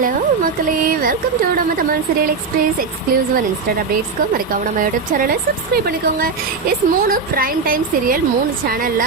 Hello மக்களே. Welcome to நம்ம Tamil serial express exclusive and instant அப்டேட்ஸ்க்கு மறக்காம நம்ம யூடியூப் சேனலை சப்ஸ்கிரைப் பண்ணிக்கோங்க. எஸ் மூணு பிரைம் டைம் சீரியல் மூணு சேனலில்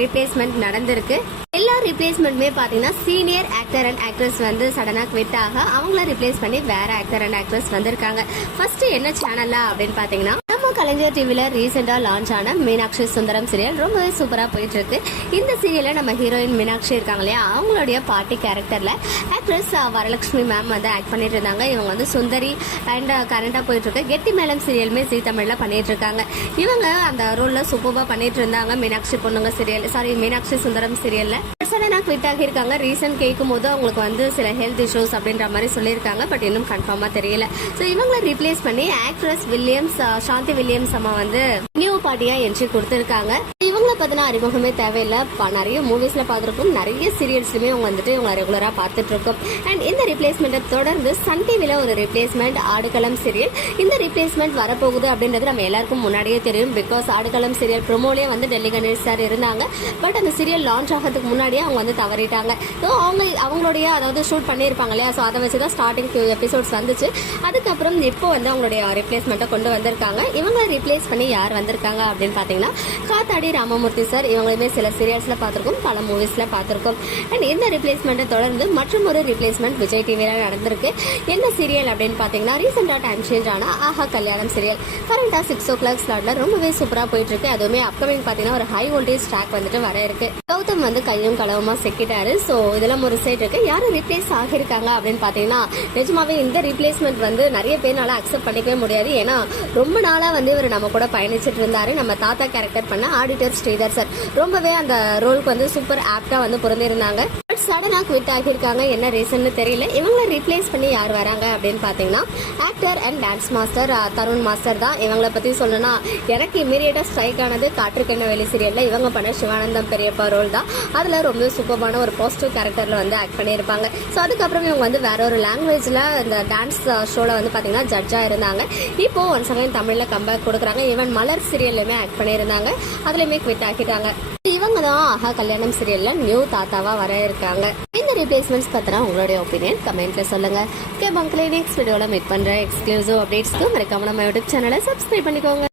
ரிப்ளேஸ்மெண்ட் நடந்திருக்கு. எல்லா ரிப்ளேஸ்மெண்ட்டுமே பார்த்தீங்கன்னா சீனியர் ஆக்டர் அண்ட் ஆக்ட்ரஸ் வந்து சடனாக குவிட் ஆக அவங்கள ரிப்ளேஸ் பண்ணி வேற ஆக்டர் அண்ட் ஆக்ட்ரஸ் வந்திருக்காங்க. ஃபர்ஸ்ட் என்ன சேனலா அப்படின்னு பார்த்தீங்கன்னா நம்ம கலைஞர் டிவியில் ரீசெண்டாக லான்ச் ஆன மீனாட்சி சுந்தரம் சீரியல் ரொம்பவே சூப்பராக போயிட்டு இருக்கு இந்த சீரியலில் நம்ம ஹீரோயின் மீனாட்சி இருக்காங்க இல்லையா? அவங்களுடைய பாட்டி கேரக்டரில் ஆக்ட்ரஸ் வரலட்சுமி மேம் வந்து ஆக்ட் பண்ணிட்டு இருந்தாங்க. இவங்க வந்து சுந்தரி அண்ட் கரண்டாக போயிட்டு இருக்கு கெட்டி மேலம் சீரியலுமே ஜி தமிழில் பண்ணிட்டு இருக்காங்க. இவங்க அந்த ரோலில் சூப்பராக பண்ணிட்டு இருந்தாங்க மீனாட்சி பொண்ணுங்க சீரியல் சாரி மீனாட்சி சுந்தரம் சீரியலில் சடனாக குவிட் ஆகியிருக்காங்க. ரீசன் கேட்கும் போது அவங்களுக்கு வந்து சில ஹெல்த் இஷ்யூஸ் அப்படின்ற மாதிரி சொல்லியிருக்காங்க. பட் இன்னும் கன்ஃபார்மாக தெரியல. ஸோ இவங்களை ரீப்ளேஸ் பண்ணி ஆக்ட்ரஸ் வில்லியம்ஸ் சாந்தி வில்லியம்ஸ் அம்மா வந்து நியூ பார்ட்டியா என்ட்ரி கொடுத்துருக்காங்க. இவங்கள பத்தின அறிமுகமே தேவையில்லை. ப- நிறைய மூவிஸில் பார்த்துருக்கோம் நிறைய சீரியல்ஸ்லையுமே அவங்க வந்துட்டு இவங்க ரெகுலராக பார்த்துட்ருக்கோம். அண்ட் இந்த ரிப்ளேஸ்மெண்ட்டை தொடர்ந்து சன் டிவியில் ஒரு ரிப்ளேஸ்மெண்ட் ஆடுகளம் சீரியல் இந்த ரிப்ளேஸ்மெண்ட் வரப்போகுது அப்படின்றது நம்ம எல்லாருக்கும் முன்னாடியே தெரியும். பிகாஸ் ஆடுகளம் சீரியல் ப்ரோமோலயே வந்து டெல்லி கணேஷ் சார் இருந்தாங்க. பட் அந்த சீரியல் லான்ச் ஆகிறதுக்கு முன்னாடியே அவங்க வந்து தவறிட்டாங்க. ஸோ அவங்க அவங்களுடைய அதாவது ஷூட் பண்ணியிருப்பாங்க இல்லையா? ஸோ அதை வச்சு தான் ஸ்டார்டிங் ஃபியூ எபிசோட்ஸ் வந்துச்சு. அதுக்கப்புறம் இப்போ வந்து அவங்களுடைய ரிப்ளேஸ்மெண்ட்டை கொண்டு வந்திருக்காங்க. இவங்க ரிப்ளேஸ் பண்ணி யார் வந்திருக்காங்க அப்படின்னு பார்த்தீங்கன்னா காத்தாடி ராமமூர்த்தி சார் இவங்களுமே சில சீரியல்ஸில் பார்த்துருக்கோம் பல மூவிஸில் பார்த்துருக்கோம். அண்ட் இந்த ரிப்ளேஸ்மெண்ட்டை தொடர்ந்து மற்றும் ஒரு ரிப்ளேஸ்மெண்ட் விஜய் டிவியில் நடந்திருக்கு. என்ன சீரியல் அப்படின்னு பார்த்தீங்கன்னா ரீசெண்டாக டைம் சேஞ்ச் ஆனால் ஆஹா கல்யாணம் சீரியல் கரண்ட்டாக சிக்ஸ் ஓ கிளாக் ஸ்லாட்டில் ரொம்பவே சூப்பராக போயிட்டுருக்கு. அதுவுமே அப்கமிங் பார்த்தீங்கன்னா ஒரு ஹை வோல்டேஜ் ட்ராக் வந்துட்டு வர இருக்கு. கௌதம் வந்து கையும் களவுமா செக்கிட்டாரு. ஸோ இதெல்லாம் ஒரு சைட் இருக்கு. யாரும் ரிப்ளேஸ் ஆகியிருக்காங்க அப்படின்னு பார்த்தீங்கன்னா நிஜமாவே இந்த ரீப்ளேஸ்மெண்ட் வந்து நிறைய பேர்னால அக்செப்ட் பண்ணிக்கவே முடியாது. ஏன்னா ரொம்ப நாளாக வந்து இவர் நம்ம கூட பயணிச்சிட்டு இருந்தாரு. நம்ம தாத்தா கேரக்டர் பண்ண ஆடிட்டர் ஸ்ரீதர் சார். ரொம்பவே அந்த ரோலுக்கு வந்து சூப்பர் ஆப்டா வந்து பிறந்திருந்தாங்க. சடனாக குவிட் ஆகியிருக்காங்க. என்ன ரீசன்னு தெரியல. இவங்களை ரீப்ளேஸ் பண்ணி யார் வராங்க அப்படின்னு பார்த்தீங்கன்னா actor and dance master Tharun master தான். இவங்களை பற்றி சொல்லணும்னா எனக்கு இமீடியட்டாக ஸ்ட்ரைக் ஆனது காற்றுக்கண்ண வெளி சீரியலில் இவங்க பண்ண சிவானந்தம் பெரியப்பா ரோல் தான். அதில் ரொம்ப சூப்பரான ஒரு பாசிட்டிவ் கேரக்டரில் வந்து ஆக்ட் பண்ணியிருப்பாங்க. ஸோ அதுக்கப்புறம் இவங்க வந்து வேற ஒரு லாங்குவேஜில் இந்த டான்ஸ் ஷோவில் வந்து பார்த்தீங்கன்னா ஜட்ஜாக இருந்தாங்க. இப்போ ஒன்ஸ் அகைன் தமிழில் கம்பேக் கொடுக்குறாங்க. ஈவன் மலர் சீரியல்லையுமே ஆக்ட் பண்ணியிருந்தாங்க. அதுலேயுமே குவிட் ஆக்கிட்டாங்க. இவங்க தான் ஆஹா கல்யாணம் சீரியலில் நியூ தாத்தாவாக வர இருக்காங்க இந்த ரீப்ளேஸ்மெண்ட்ஸ் பத்தினா உங்களுடைய ஒப்பீனியன் கமெண்ட்ல சொல்லுங்க. ஓகே மக்களே நெக்ஸ்ட் வீடியோல மீட் பண்ற எக்ஸ்க்ளூசிவ் அப்டேட்ஸ்க்கு மறக்காம நம்ம யூடியூப் சேனலை சப்ஸ்கிரைப் பண்ணிக்கோங்க.